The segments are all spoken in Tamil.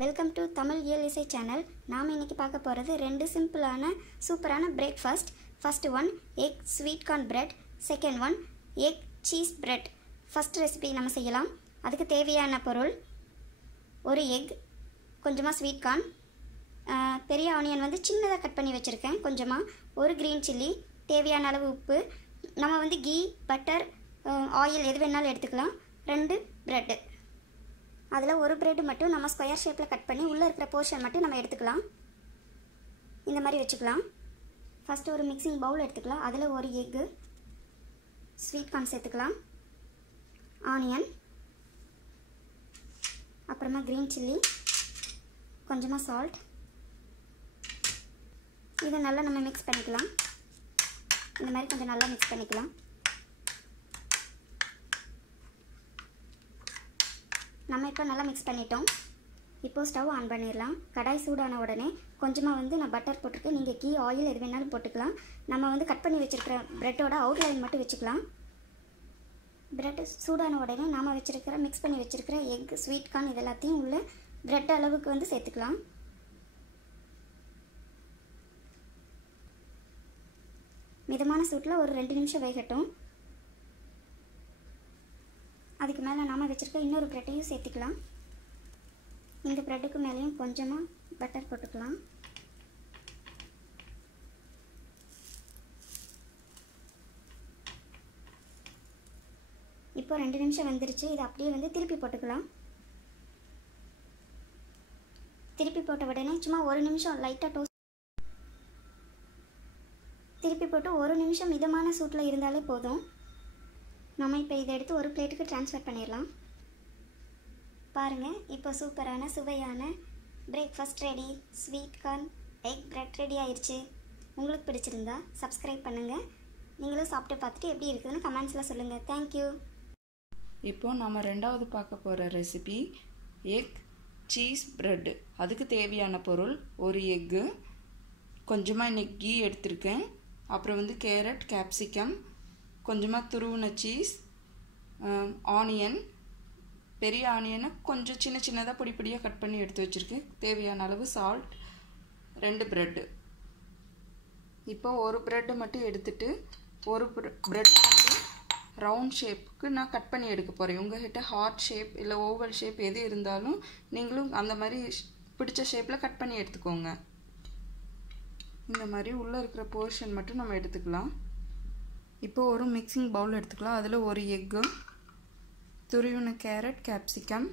Welcome to Tamil Iyalisai channel. நாம் இன்னைக்கு பார்க்க போகிறது ரெண்டு சிம்பிளான சூப்பரான breakfast. First one egg sweet corn bread, second one egg cheese bread. First recipe நம்ம செய்யலாம். அதுக்கு தேவையான பொருள் ஒரு எக், கொஞ்சமாக ஸ்வீட் கார்ன், பெரிய ஆனியன் வந்து சின்னதாக கட் பண்ணி வச்சுருக்கேன், கொஞ்சமாக ஒரு க்ரீன் சில்லி, தேவையான அளவு உப்பு, நம்ம கீ, பட்டர், ஆயில் எது வேணாலும் எடுத்துக்கலாம், 2 பிரெட்டு. அதில் ஒரு பிரெட் மட்டும் நம்ம ஸ்கொயர் ஷேப்பில் கட் பண்ணி உள்ளே இருக்கிற போர்ஷன் மட்டும் நம்ம எடுத்துக்கலாம். இந்த மாதிரி வச்சுக்கலாம். ஃபஸ்ட்டு ஒரு மிக்சிங் பவுல் எடுத்துக்கலாம். அதில் ஒரு எக்கு, ஸ்வீட் கார்ன் சேர்த்துக்கலாம், ஆனியன், அப்புறமா க்ரீன் சில்லி, கொஞ்சமாக சால்ட். இதை நல்லா நம்ம மிக்ஸ் பண்ணிக்கலாம். இந்த மாதிரி கொஞ்சம் நல்லா மிக்ஸ் பண்ணிக்கலாம். நம்ம இப்போ நல்லா மிக்ஸ் பண்ணிட்டோம். இப்போது ஸ்டவ் ஆன் பண்ணிடலாம். கடாய் சூடான உடனே கொஞ்சமாக நான் பட்டர் போட்டிருக்கேன். நீங்கள் கீ, ஆயில் எது வேணாலும் போட்டுக்கலாம். நம்ம கட் பண்ணி வச்சுருக்கிற ப்ரெட்டோட அவுட்லைன் மட்டும் வச்சுக்கலாம். ப்ரெட் சூடான உடனே நாம் வச்சுருக்கிற மிக்ஸ் பண்ணி வச்சுருக்கிற எக், ஸ்வீட் கார்ன் இது எல்லாத்தையும் உள்ள ப்ரெட் அளவுக்கு சேர்த்துக்கலாம். மிதமான சூட்டில் ஒரு 2 நிமிஷம் வேகட்டும். அதுக்கு மேலே நாம் வச்சுருக்க இன்னொரு ப்ரெட்டையும் சேர்த்துக்கலாம். இந்த ப்ரெட்டுக்கு மேலேயும் கொஞ்சமாக பட்டர் போட்டுக்கலாம். இப்போ 2 நிமிஷம் வந்துருச்சு. இதை அப்படியே திருப்பி போட்டுக்கலாம். திருப்பி போட்ட உடனே சும்மா 1 நிமிஷம் லைட்டாக டோஸ்ட் திருப்பி போட்டு 1 நிமிஷம் மிதமான சூட்டில் இருந்தாலே போதும். நம்ம இப்போ இதை எடுத்து ஒரு பிளேட்டுக்கு ட்ரான்ஸ்ஃபர் பண்ணிடலாம். பாருங்கள், இப்போ சூப்பரான சுவையான breakfast ready. Sweet corn egg bread ready ஆயிடுச்சு. உங்களுக்கு பிடிச்சிருந்தா சப்ஸ்கிரைப் பண்ணுங்கள். நீங்களும் சாப்பிட்டு பார்த்துட்டு எப்படி இருக்குதுன்னு கமெண்ட்ஸில் சொல்லுங்கள். தேங்க்யூ. இப்போது நம்ம ரெண்டாவது பார்க்க போகிற ரெசிபி எக் சீஸ் பிரெட். அதுக்கு தேவையான பொருள் ஒரு எக்கு, கொஞ்சமாக இன்னைக்கு கீ எடுத்திருக்கேன், அப்புறம் கேரட், கேப்சிகம், கொஞ்சமாக துருவின சீஸ், ஆனியன், பெரிய ஆனியனை கொஞ்சம் சின்ன சின்னதாக பொடி பொடியாக கட் பண்ணி எடுத்து வச்சுருக்கேன், தேவையான அளவு சால்ட், 2 பிரெட்டு. இப்போ ஒரு பிரெட்டை மட்டும் எடுத்துட்டு ஒரு பிரெட்டை ரவுண்ட் ஷேப்புக்கு நான் கட் பண்ணி எடுக்க போகிறேன். உங்கள்கிட்ட ஹார்ட் ஷேப் இல்லை ஓவல் ஷேப் எது இருந்தாலும் நீங்களும் அந்த மாதிரி பிடிச்ச ஷேப்பில் கட் பண்ணி எடுத்துக்கோங்க. இந்த மாதிரி உள்ளே இருக்கிற போர்ஷன் மட்டும் நம்ம எடுத்துக்கலாம். இப்போ ஒரு மிக்சிங் பவுல் எடுத்துக்கலாம். அதில் ஒரு எக்கு, துருவின கேரட், கேப்சிகம்,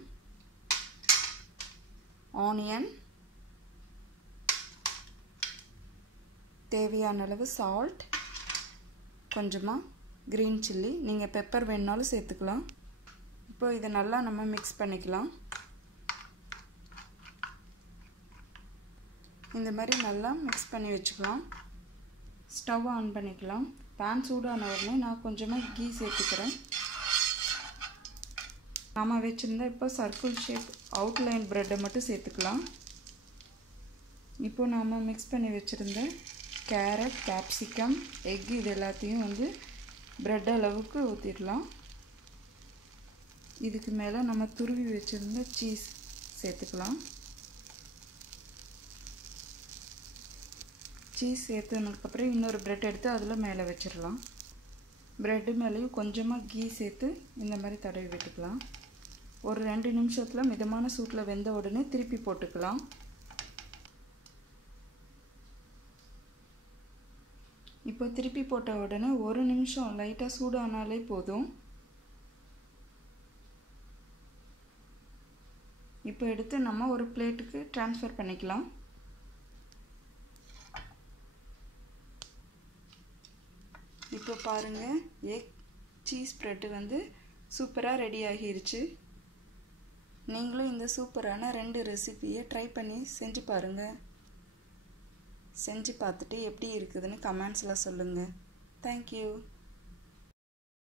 ஆனியன், தேவையான அளவு சால்ட், கொஞ்சமாக க்ரீன் சில்லி, நீங்கள் பெப்பர் வேணுனாலும் சேர்த்துக்கலாம். இப்போ இதை நல்லா நம்ம மிக்ஸ் பண்ணிக்கலாம். இந்த மாதிரி நல்லா மிக்ஸ் பண்ணி வச்சுக்கலாம். ஸ்டவ் ஆன் பண்ணிக்கலாம். பேன் சூடான உடனே நான் கொஞ்சமாக கீ சேர்த்துக்கிறேன். நாம் வச்சுருந்தா இப்போ சர்க்கிள் ஷேப் அவுட்லைன் ப்ரெட்டை மட்டும் சேர்த்துக்கலாம். இப்போ நாம் மிக்ஸ் பண்ணி வச்சுருந்த கேரட், கேப்சிகம், எக் இது எல்லாத்தையும் ப்ரெட் அளவுக்கு ஊற்றிடலாம். இதுக்கு மேலே நம்ம துருவி வச்சுருந்த சீஸ் சேர்த்துக்கலாம். சீஸ் சேர்த்துனதுக்கப்புறம் இன்னொரு ப்ரெட் எடுத்து அதில் மேலே வச்சிடலாம். ப்ரெட்டு மேலேயும் கொஞ்சமாக கீ சேர்த்து இந்த மாதிரி தடவி விட்டுக்கலாம். ஒரு 2 நிமிஷத்தில் மிதமான சூட்டில் வெந்த உடனே திருப்பி போட்டுக்கலாம். இப்போ திருப்பி போட்ட உடனே 1 நிமிஷம் லைட்டாக சூடானாலே போதும். இப்போ எடுத்து நம்ம ஒரு பிளேட்டுக்கு ட்ரான்ஸ்ஃபர் பண்ணிக்கலாம். இப்போ பாருங்கள், எக் சீஸ் பிரெட்டு சூப்பராக ரெடி ஆகிருச்சு. நீங்களும் இந்த சூப்பரான 2 ரெசிபியை ட்ரை பண்ணி செஞ்சு பாருங்கள். செஞ்சு பார்த்துட்டு எப்படி இருக்குதுன்னு கமெண்ட்ஸில் சொல்லுங்கள். தேங்க்யூ.